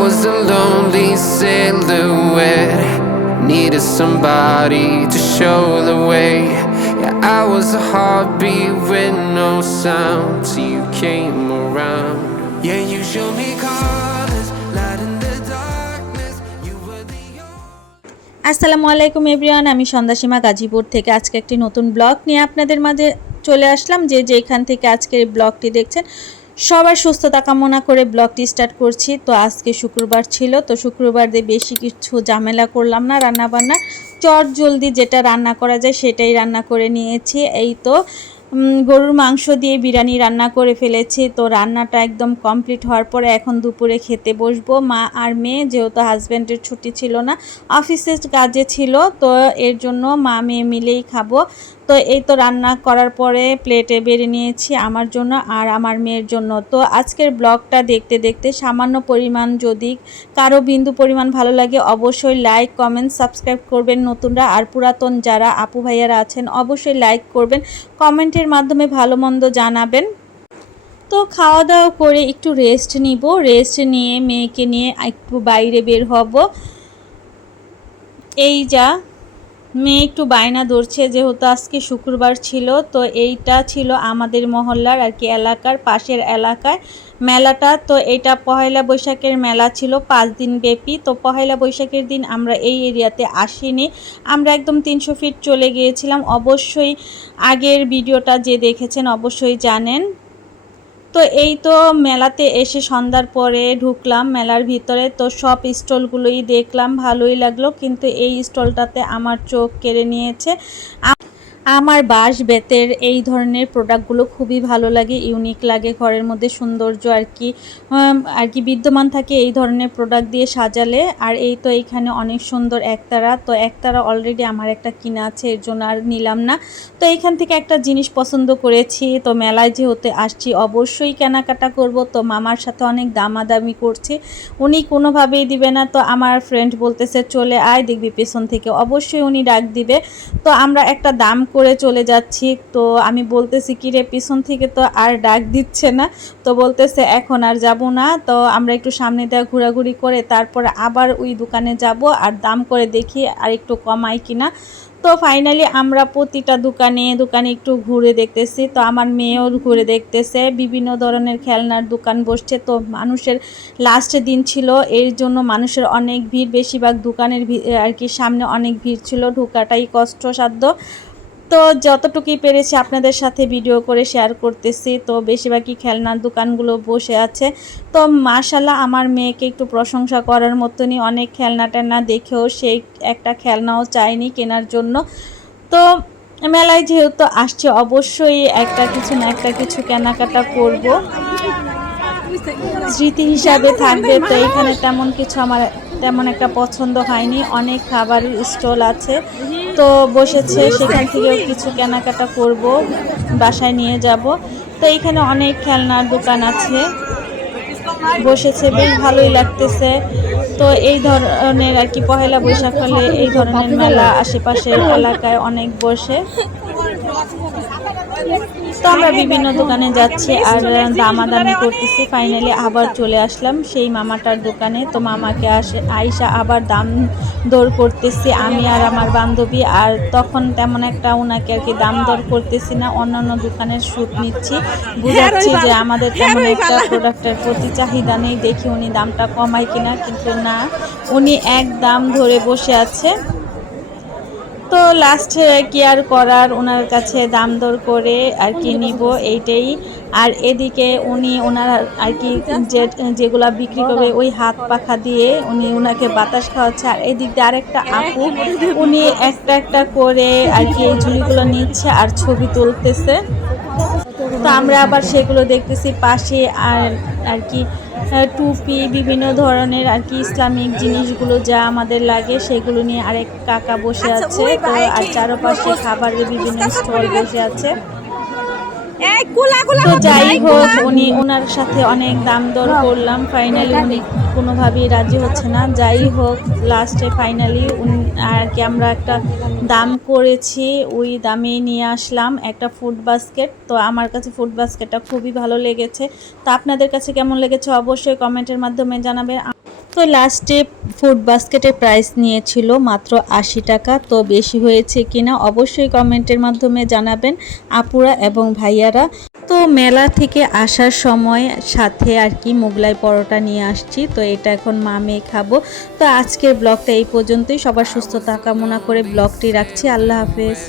was a lonely silhouette. Needed somebody to show the way. Yeah, I was a heartbeat with no sound till you came around. Yeah, you showed me colors, light in the darkness. You were the only. আসসালামু আলাইকুম everyone আমি সন্ধ্যাসীমা গাজীপুর থেকে আজকে একটি নতুন blog নিয়ে আপনাদের মাঝে চলে আসলাম যে যেখান থেকে আজকের এই ব্লগটি দেখছেন সবার সুস্থতা কামনা করে ব্লগটি স্টার্ট করছি। তো আজকে শুক্রবার ছিল, তো শুক্রবার দিয়ে বেশি কিছু ঝামেলা করলাম না রান্না বান্না চট জলদি যেটা রান্না করা যায় সেটাই রান্না করে নিয়েছি। এই তো গরুর মাংস দিয়ে বিরিয়ানি রান্না করে ফেলেছি। তো রান্নাটা একদম কমপ্লিট হওয়ার পরে এখন দুপুরে খেতে বসবো। মা আর মেয়ে, যেহেতু হাজব্যান্ডের ছুটি ছিল না, অফিসের কাজে ছিল, তো এর জন্য মা, মেয়ে মিলেই খাব। তো এই তো রান্না করার পরে প্লেটে বেড়ে নিয়েছি আমার জন্য আর আমার মেয়ের জন্য। তো আজকের ব্লগটা দেখতে দেখতে সামান্য পরিমাণ যদি কারও বিন্দু পরিমাণ ভালো লাগে অবশ্যই লাইক কমেন্ট সাবস্ক্রাইব করবেন নতুনরা আর পুরাতন যারা আপু ভাইয়ারা আছেন অবশ্যই লাইক করবেন কমেন্টের মাধ্যমে ভালো মন্দ জানাবেন। তো খাওয়া দাওয়া করে একটু রেস্ট নিব রেস্ট নিয়ে মেয়েকে নিয়ে একটু বাইরে বের হব। এই যা মেয়ে একটু বায়না ধরছে, যেহেতু আজকে শুক্রবার ছিল, তো এইটা ছিল আমাদের মহল্লার আর কি এলাকার পাশের এলাকায় মেলাটা। তো এটা পহেলা বৈশাখের মেলা ছিল, পাঁচ দিন ব্যাপী। তো পহেলা বৈশাখের দিন আমরা এই এরিয়াতে আসিনি। আমরা একদম তিনশো ফিট চলে গিয়েছিলাম। অবশ্যই আগের ভিডিওটা যে দেখেছেন, অবশ্যই জানেন। তো এই তো মেলাতে এসে সন্ধ্যার পরে ঢুকলাম, মেলার ভিতরে। তো সব স্টলগুলোই দেখলাম, ভালোই লাগল। কিন্তু এই স্টলটাতে আমার চোখ কেড়ে নিয়েছে। আমার বাঁশ বেতের এই ধরনের প্রোডাক্টগুলো খুবই ভালো লাগে ইউনিক লাগে, ঘরের মধ্যে সৌন্দর্য আর কি আর কি বিদ্যমান থাকে এই ধরনের প্রোডাক্ট দিয়ে সাজালে। আর এই তো এইখানে অনেক সুন্দর একতারা, তো একতারা অলরেডি আমার একটা কিনা আছে, এর জন্য আর নিলাম না। তো এইখান থেকে একটা জিনিস পছন্দ করেছি, তো মেলায় যেহেতু আসছি অবশ্যই কেনাকাটা করব, তো মামার সাথে অনেক দামাদামি করছি, উনি কোনোভাবেই দিবে না। তো আমার ফ্রেন্ড বলতেছে, চলে আয়, দেখবি পেছন থেকে। অবশ্যই উনি ডাক দিবে। তো আমরা একটা দাম করে চলে যাচ্ছি। তো আমি বলতেছি, কি রে, পিছন থেকে তো আর ডাক দিচ্ছে না। তো বলতেছে, এখন আর যাব না। তো আমরা একটু সামনে দেওয়া ঘোরাঘুরি করে তারপর আবার ওই দোকানে যাব আর দাম করে দেখি আর একটু কমাই কিনা। তো ফাইনালি আমরা প্রতিটা দোকানে দোকানে একটু ঘুরে দেখতেছি। তো আমার মেয়েও ঘুরে দেখতেছে, বিভিন্ন ধরনের খেলনার দোকান বসছে। তো মানুষের লাস্ট দিন ছিল, এর জন্য মানুষের অনেক ভিড়। বেশিরভাগ দোকানের আর কি সামনে অনেক ভিড় ছিল, ঢোকাটাই কষ্টসাধ্য। তো যতটুকুই পেরেছি আপনাদের সাথে ভিডিও করে শেয়ার করতেছি, তো বেশিরভাগই খেলনার দোকানগুলো বসে আছে। তো মাশাল্লাহ আমার মেয়েকে একটু প্রশংসা করার মতনই অনেক খেলনা টেলনা দেখেও সেই একটা খেলনাও চায়নি কেনার জন্য। তো মেলায় যেহেতু আসছে, অবশ্যই একটা কিছু না একটা কিছু কেনাকাটা করব। স্মৃতি হিসাবে থাকবে, তো এখানে তেমন কিছু আমার তেমন একটা পছন্দ হয়নি। অনেক খাবারের স্টল আছে। তো বসেছে, সেখান থেকেও কিছু কেনাকাটা করব, বাসায় নিয়ে যাব। তো এখানে অনেক খেলনার দোকান আছে। বসেছে, বেশ ভালোই লাগতেছে। তো এই ধরনের আর কি, পহেলা বৈশাখ হলে এই ধরনের মেলা আশেপাশের এলাকায় অনেক বসে। তো আমরা বিভিন্ন দোকানে যাচ্ছি আর দামাদামি করতেছি। ফাইনালি আবার চলে আসলাম সেই মামাটার দোকানে। তো মামাকে আসে আইসা আবার দাম দর করতেছি আমি আর আমার বান্ধবী। আর তখন তেমন একটা ওনাকে আর কি দাম দর করতেছি না অন্যান্য দোকানের সুট নিচ্ছি। বুঝাচ্ছি যে আমাদের তেমন একটা প্রোডাক্টের প্রতি চাহিদা নেই দেখি উনি দামটা কমায় কিনা। কিন্তু না উনি এক দাম ধরে বসে আছে। তো লাস্টে কি আর করার ওনার কাছে দাম দর করে আর কি নিব এইটাই। আর এদিকে উনি ওনার আর কি যে, যেগুলা বিক্রি করবে ওই হাত পাখা দিয়ে উনি ওনাকে বাতাস খাওয়াচ্ছে। আর এদিক দিয়ে আরেকটা আপু, উনি একটা একটা করে আর কি এই ঝুড়িগুলো নিচ্ছে আর ছবি তুলতেছে। তো আমরা আবার সেগুলো দেখতেছি পাশে আর আর কি টুপি বিভিন্ন ধরনের আর কি ইসলামিক জিনিসগুলো যা আমাদের লাগে সেগুলো নিয়ে আরেক কাকা বসে আছে। তো আর চারপাশে খাবারের বিভিন্ন স্টল বসে আছে। তো যাই হোক উনি ওনার সাথে অনেক দাম দর করলাম। ফাইনালি উনি কোনোভাবেই রাজি হচ্ছে না। যাই হোক লাস্টে ফাইনালি আর কি আমরা একটা দাম করেছি ওই দামেই নিয়ে আসলাম একটা ফুড বাস্কেট তো আমার কাছে ফুড বাস্কেটটা খুবই ভালো লেগেছে। তো আপনাদের কাছে কেমন লেগেছে অবশ্যই কমেন্টের মাধ্যমে জানাবেন তো লাস্টে ফুড বাস্কেটের প্রাইস নিয়েছিল মাত্র আশি টাকা। তো বেশি হয়েছে কিনা অবশ্যই কমেন্টের মাধ্যমে জানাবেন আপুরা এবং ভাইয়ারা। তো মেলা থেকে আসার সময় সাথে আর কি মোগলাই পরোটা নিয়ে আসছি। তো এটা এখন মা মেয়ে খাব। তো আজকের ব্লগটা এই পর্যন্তই। সবার সুস্থতা কামনা করে ব্লগটি রাখছি। আল্লাহ হাফেজ।